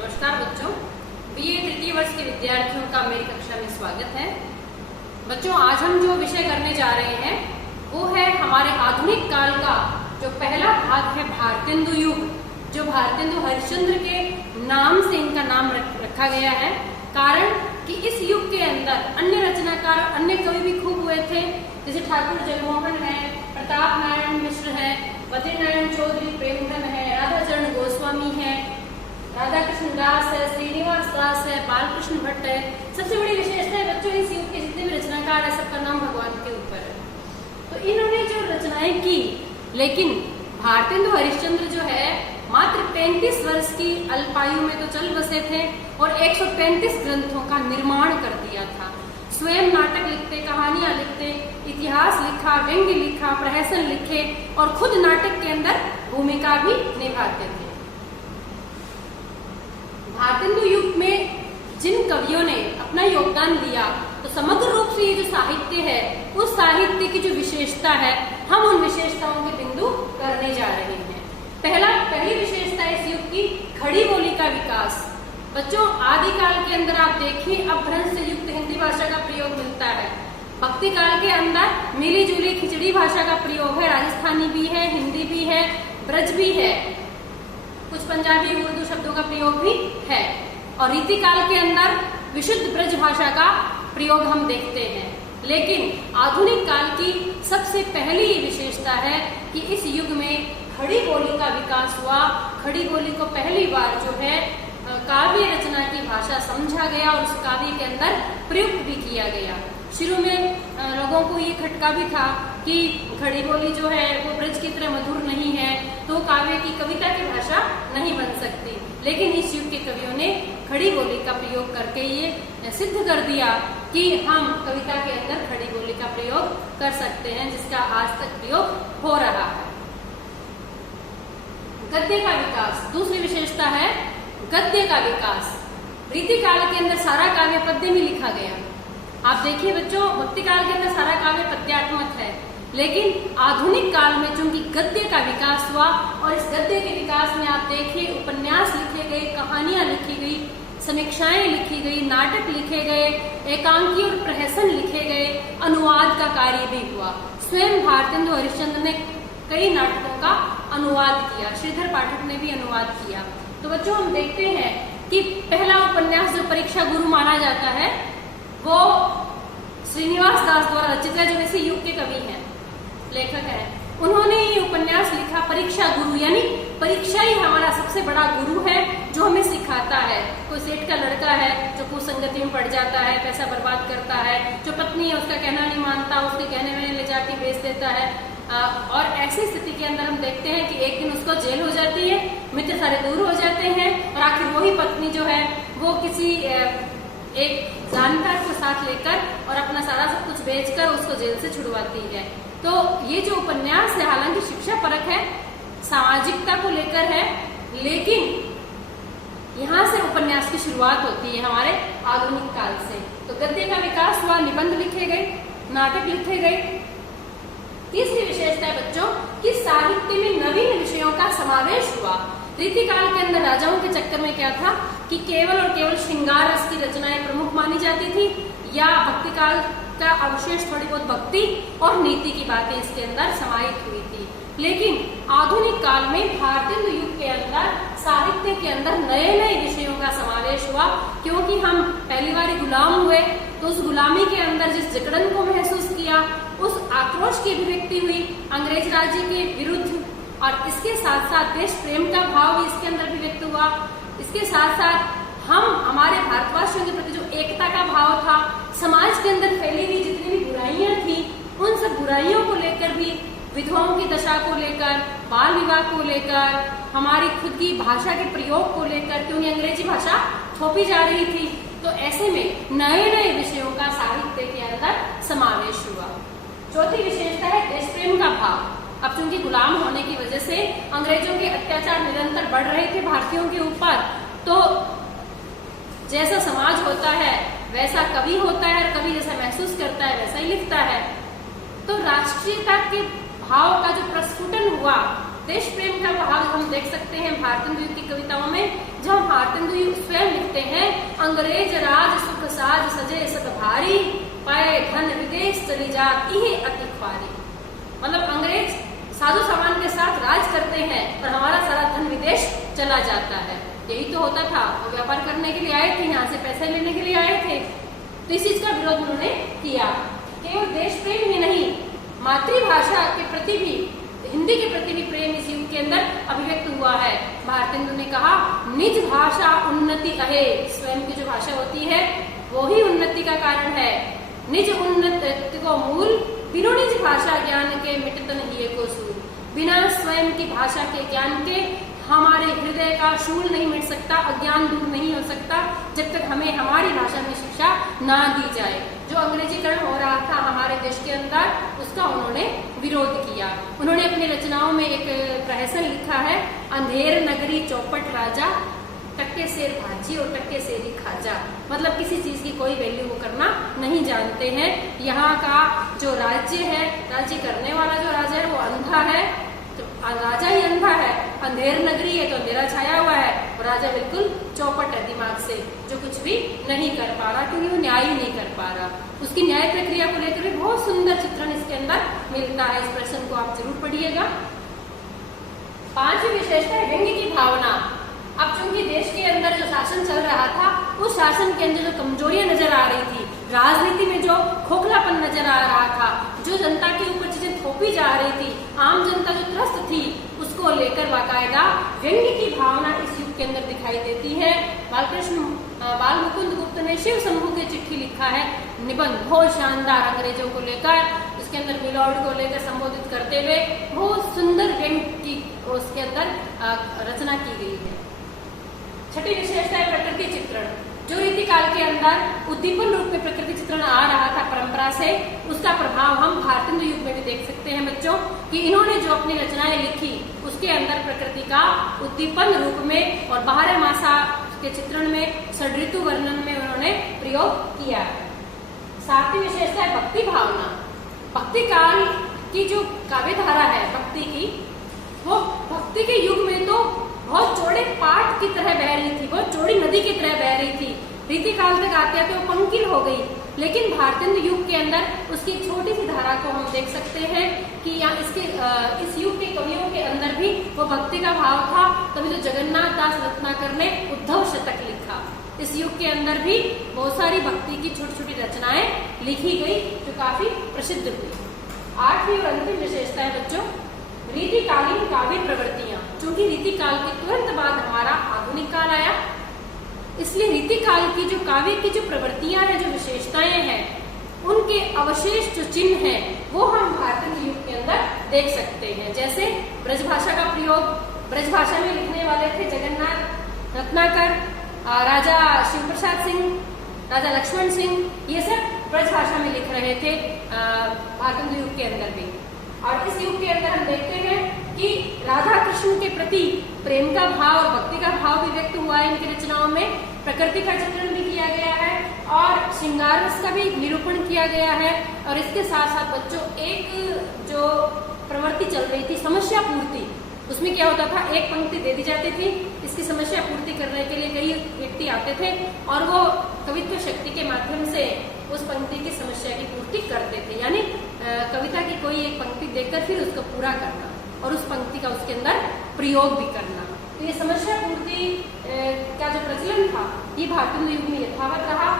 नमस्कार बच्चों, बीए तृतीय वर्ष के विद्यार्थियों का मेरी कक्षा में स्वागत है। बच्चों, आज हम जो विषय करने जा रहे हैं वो है हमारे आधुनिक काल का जो पहला भाग है भारतेंदु युग, जो भारतेंदु हरिश्चंद्र के नाम से इनका नाम रखा गया है। कारण कि इस युग के अंदर अन्य रचनाकार, अन्य कवि भी खूब हुए थे, जैसे ठाकुर जगमोहन है, प्रताप नारायण मिश्र है, बद्रीनारायण चौधरी प्रेमधन है, राधाचरण गोस्वामी है, राधा कृष्ण दास है, श्रीनिवास दास है, बालकृष्ण भट्ट है। सबसे बड़ी विशेषता है बच्चों, इस युग के जितने भी रचनाकार है सबका नाम भगवान के ऊपर है। तो इन्होंने जो रचनाएं की, लेकिन भारतेंदु हरिश्चंद्र जो है मात्र 35 वर्ष की अल्पायु में तो चल बसे थे और 135 ग्रंथों का निर्माण कर दिया था। स्वयं नाटक लिखते, कहानियां लिखते, इतिहास लिखा, व्यंग्य लिखा, प्रहसन लिखे और खुद नाटक के अंदर भूमिका भी निभाते थे। भारतेंदु युग में जिन कवियों ने अपना योगदान दिया, तो समग्र रूप से ये जो साहित्य है, उस साहित्य की जो विशेषता है, हम उन विशेषताओं के बिंदु करने जा रहे हैं। पहली विशेषता इस युग की खड़ी बोली का विकास। बच्चों, आदिकाल के अंदर आप देखिए अपभ्रंश से युक्त हिंदी भाषा का प्रयोग मिलता है। भक्ति काल के अंदर मिली जुली खिचड़ी भाषा का प्रयोग है, राजस्थानी भी है, हिंदी भी है, ब्रज भी है, कुछ पंजाबी उर्दू शब्दों का प्रयोग भी है। और रीतिकाल के अंदर विशुद्ध ब्रज भाषा का प्रयोग हम देखते हैं। लेकिन आधुनिक काल की सबसे पहली विशेषता है कि इस युग में खड़ी बोली का विकास हुआ। खड़ी बोली को पहली बार जो है काव्य रचना की भाषा समझा गया और उस काव्य के अंदर प्रयुक्त भी किया गया। शुरू में लोगों को ये खटका भी था कि खड़ी बोली जो है वो ब्रज की तरह मधुर नहीं है, तो काव्य की कविता की भाषा नहीं बन सकती। लेकिन इस युग के कवियों ने खड़ी बोली का प्रयोग करके ये सिद्ध कर दिया कि हम कविता के अंदर खड़ी बोली का प्रयोग कर सकते हैं, जिसका आज तक प्रयोग हो रहा है। गद्य का विकास, दूसरी विशेषता है गद्य का विकास। रीतिकाल के अंदर सारा काव्य पद्य में लिखा गया। आप देखिए बच्चों, भक्ति काल के अंदर सारा काव्य पद्यात्मक है, लेकिन आधुनिक काल में चूंकि गद्य का विकास हुआ और इस गद्य के विकास में आप देखिए उपन्यास लिखे गए, कहानियां लिखी गई, समीक्षाएं लिखी गई, नाटक लिखे गए, एकांकी और प्रहसन लिखे गए, अनुवाद का कार्य भी हुआ। स्वयं भारतेंदु हरिश्चंद्र ने कई नाटकों का अनुवाद किया, श्रीधर पाठक ने भी अनुवाद किया। तो बच्चों, हम देखते हैं कि पहला उपन्यास जो परीक्षा गुरु माना जाता है वो श्रीनिवास दास द्वारा रचित है, जो इसी युग के कवि हैं, लेखक हैं। उन्होंने ये उपन्यास लिखा परीक्षा गुरु, यानी परीक्षा ही हमारा सबसे बड़ा गुरु है जो हमें सिखाता है। कोई सेठ का लड़का है जो कुसंगति में पड़ जाता है, पैसा बर्बाद करता है, जो पत्नी है उसका कहना नहीं मानता, उसके कहने में ले जाके बेच देता है। और ऐसी स्थिति के अंदर हम देखते हैं कि एक दिन उसको जेल हो जाती है, मित्र सारे दूर हो जाते हैं और आखिर वही पत्नी जो है वो किसी एक जानकार को साथ लेकर और अपना सारा सब कुछ बेचकर उसको जेल से छुड़वाती है। तो ये जो उपन्यास है हालांकि शिक्षा परक है, सामाजिकता को लेकर है, लेकिन यहाँ से उपन्यास की शुरुआत होती है हमारे आधुनिक काल से। तो गद्य का विकास हुआ, निबंध लिखे गए, नाटक लिखे गए। तीसरी विशेषता है बच्चों कि साहित्य में नवीन विषयों का समावेश हुआ। रीतिकाल के अंदर राजाओं के चक्कर में क्या था कि केवल और केवल श्रृंगार रस की रचनाएं प्रमुख मानी जाती थी, या भक्ति काल का अवशेष थोड़ी बहुत भक्ति और नीति की बातें इसके अंदर समाहित हुई थी। लेकिन आधुनिक काल में भारतेंदु युग के अंदर साहित्य के अंदर नए नए विषयों का समावेश हुआ, क्योंकि हम पहली बार गुलाम हुए तो उस गुलामी के अंदर जिस जकड़न को महसूस किया, उस आक्रोश की अभिव्यक्ति हुई अंग्रेज राज्य के विरुद्ध, और इसके साथ साथ देश प्रेम का भाव भी इसके अंदर अभिव्यक्त हुआ। इसके साथ साथ हम हमारे भारतवासियों के प्रति जो एकता का भाव था, समाज के अंदर फैली हुई जितनी भी बुराइयां थी, उन सब बुराइयों को लेकर भी, विधवाओं की दशा को लेकर, बाल विवाह को लेकर, हमारी खुद की भाषा के प्रयोग को लेकर, क्योंकि अंग्रेजी भाषा थोपी जा रही थी, तो ऐसे में नए नए विषयों का साहित्य के अंदर समावेश हुआ। चौथी विशेषता है देश प्रेम का भाव। अब चूंकि गुलाम होने की वजह से अंग्रेजों के अत्याचार निरंतर बढ़ रहे थे भारतीयों के ऊपर, तो जैसा समाज होता है वैसा कवि होता है, और कवि जैसा महसूस करता है वैसा ही लिखता है। तो राष्ट्रीयता के भाव का जो प्रस्फुटन हुआ देश प्रेम का भाव हम देख सकते हैं भारतेंदु की कविताओं में। जब भारतेंदु स्वयं लिखते हैं, अंग्रेज राज सुख साज सजे सत भारी, पाए धन विदेश चली जात इहे अति ख्वारी। मतलब अंग्रेज साधु सामान के साथ राज करते हैं और हमारा सारा धन विदेश चला जाता है। यही तो होता था, वो व्यापार करने के लिए आए थे, यहाँ से पैसे लेने के लिए आए थे, तो इस चीज का विरोध उन्होंने किया। केवल देश प्रेम ही नहीं, मातृभाषा के प्रति भी, हिंदी के प्रति भी प्रेम इस युग के अंदर अभिव्यक्त हुआ है। भारतेंदु ने कहा, निज भाषा उन्नति अहे, स्वयं की जो भाषा होती है वो ही उन्नति का कारण है। निज उन्नति को मूल, बिनु निज भाषा ज्ञान के मिटतन हिये को सूल। बिना स्वयं की भाषा के ज्ञान के हमारे हृदय का शूल नहीं मिट सकता, अज्ञान दूर नहीं हो सकता, जब तक हमें हमारी भाषा में शिक्षा ना दी जाए। जो अंग्रेजीकरण हो रहा था हमारे देश के अंदर, उसका उन्होंने विरोध किया। उन्होंने अपनी रचनाओं में एक प्रहसन लिखा है, अंधेर नगरी चौपट राजा, टक्के शेर भाजी और टक्के शेरी खाजा। मतलब किसी चीज की कोई वैल्यू वो करना नहीं जानते हैं। यहाँ का जो राज्य है, राज्य करने वाला जो राजा है वो अंधा है, तो राजा ही अंधा है। अंधेर नगरी है तो अंधेरा छाया हुआ है, और राजा बिल्कुल चौपट है दिमाग से, जो कुछ भी नहीं कर पा रहा, क्योंकि वो न्याय ही नहीं कर पा रहा। उसकी न्याय प्रक्रिया को लेकर भी बहुत सुंदर चित्रण इसके अंदर मिलता है। इस प्रश्न को आप जरूर पढ़िएगा। पांचवी विशेषता है व्यंग्य की भावना। अब चूंकि देश के अंदर जो शासन चल रहा था, उस शासन के अंदर जो कमजोरियां नजर आ रही थी, राजनीति में जो खोखलापन नजर आ रहा था, जो जनता के ऊपर चीजें थोपी जा रही थी, आम जनता जो त्रस्त थी, उसको लेकर बाकायदा व्यंग्य की भावना इस युग के अंदर दिखाई देती है। बाल मुकुंद गुप्त ने शिव शंभू की चिट्ठी लिखा है, निबंध बहुत शानदार, अंग्रेजों को लेकर, उसके अंदर मिलॉर्ड को लेकर संबोधित करते हुए बहुत सुंदर व्यंग्य की उसके अंदर रचना की गई है। छठी विशेषता है प्रकृति चित्रण। जो रीतिकाल के अंदर उद्दीपन रूप में प्रकृति चित्रण आ रहा था परंपरा से, उसका प्रभाव हम भारतेंदु युग में भी देख सकते हैं बच्चों, कि इन्होंने जो अपनी रचनाएं लिखी उसके अंदर प्रकृति का उद्दीपन रूप में और बारहमासा के चित्रण में, षड्ऋतु वर्णन में उन्होंने प्रयोग किया। सातवीं विशेषता है भक्ति भावना। भक्ति काल की जो काव्य धारा है भक्ति की, वो भक्ति के युग में तो बहुत चौड़े पाट की तरह बह रही थी, बहुत चौड़ी नदी की तरह बह रही थी। रीति काल तक आते आते वो पंकिल हो गई, लेकिन भारतेंदु युग के अंदर उसकी छोटी सी धारा को हम देख सकते हैं कि यहाँ इस युग के कवियों के अंदर भी वो भक्ति का भाव था। तभी तो जगन्नाथ दास रत्नाकर ने उद्धव शतक लिखा। इस युग के अंदर भी बहुत सारी भक्ति की छोटी छोटी रचनाएं लिखी गई, जो काफी प्रसिद्ध हुई। आठवीं और अंतिम विशेषता है बच्चों, रीतिकालीन काव्य प्रवृत्तियां। क्योंकि रीतिकाल के तुरंत बाद हमारा आधुनिक काल आया, इसलिए रीतिकाल की जो काव्य की जो प्रवृत्तियां हैं, जो विशेषताएं हैं, उनके अवशेष जो चिन्ह हैं, वो हम भारतीय युग के अंदर देख सकते हैं। जैसे ब्रजभाषा का प्रयोग, ब्रजभाषा में लिखने वाले थे जगन्नाथ रत्नाकर, राजा शिव प्रसाद सिंह, राजा लक्ष्मण सिंह, ये सब ब्रजभाषा में लिख रहे थे भारतीय युग के अंदर भी। और इस युग के अंदर हम देखते हैं कि राधा कृष्ण के प्रति प्रेम का भाव और भक्ति का भाव भी व्यक्त हुआ है इनकी रचनाओं में। प्रकृति का चित्रण भी किया गया है और श्रृंगार रस का भी निरूपण किया गया है। और इसके साथ साथ बच्चों एक जो प्रवृत्ति चल रही थी समस्या पूर्ति, उसमें क्या होता था, एक पंक्ति दे दी जाती थी, इसकी समस्या पूर्ति करने के लिए कई व्यक्ति आते थे और वो कवित्व शक्ति के माध्यम से उस पंक्ति की समस्या की पूर्ति करते थे। यानी कविता की कोई एक पंक्ति देकर फिर उसको पूरा करना और उस पंक्ति का उसके अंदर प्रयोग भी करना। तो ये समस्या पूर्ति का जो प्रचलन था, ये भारतीय युग में यथावत रहा।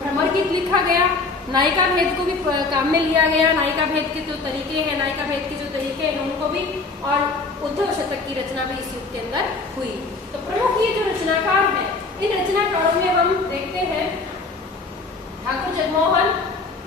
भ्रमर गीत लिखा गया, नायिका भेद को भी काम में लिया गया, नायिका भेद के जो तरीके हैं, नायिका भेद के जो तरीके हैं उनको भी, और उद्धव शतक की रचना भी इस युग के अंदर हुई। तो प्रमुख ये जो रचनाकार हैं, इन रचनाकारों में हम देखते हैं ठाकुर जगमोहन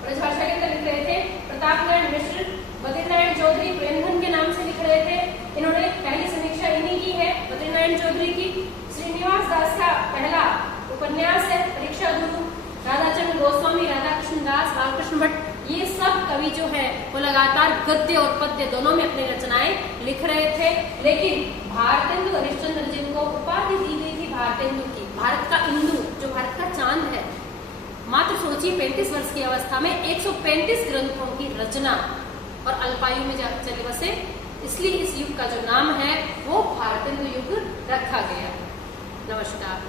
ब्रजभाषा के अंदर लिख रहे थे, प्रताप नारायण मिश्र, बद्रीनारायण चौधरी प्रेमधन के नाम से लिख रहे थे। इन्होंने पहली समीक्षा इन्हीं की है, बद्रीनारायण चौधरी की। श्रीनिवास दास का पहला उपन्यास है परीक्षा गुरु, राधाचंद्र गोस्वामी, राधा कृष्ण दास, बालकृष्ण भट्ट, ये सब कवि जो है वो लगातार गद्य और पद्य दोनों में अपनी रचनाएं लिख रहे थे। लेकिन भारतेंदु हरिश्चंद्र जिनको उपाधि दी गई थी भारतेंदु की, भारत का इंदु, जो भारत का चांद है, मात्र सोचिए 35 वर्ष की अवस्था में 135 ग्रंथों की रचना और अल्पायु में चले बसे इसलिए इस युग का जो नाम है वो भारतेंदु युग रखा गया। नमस्कार।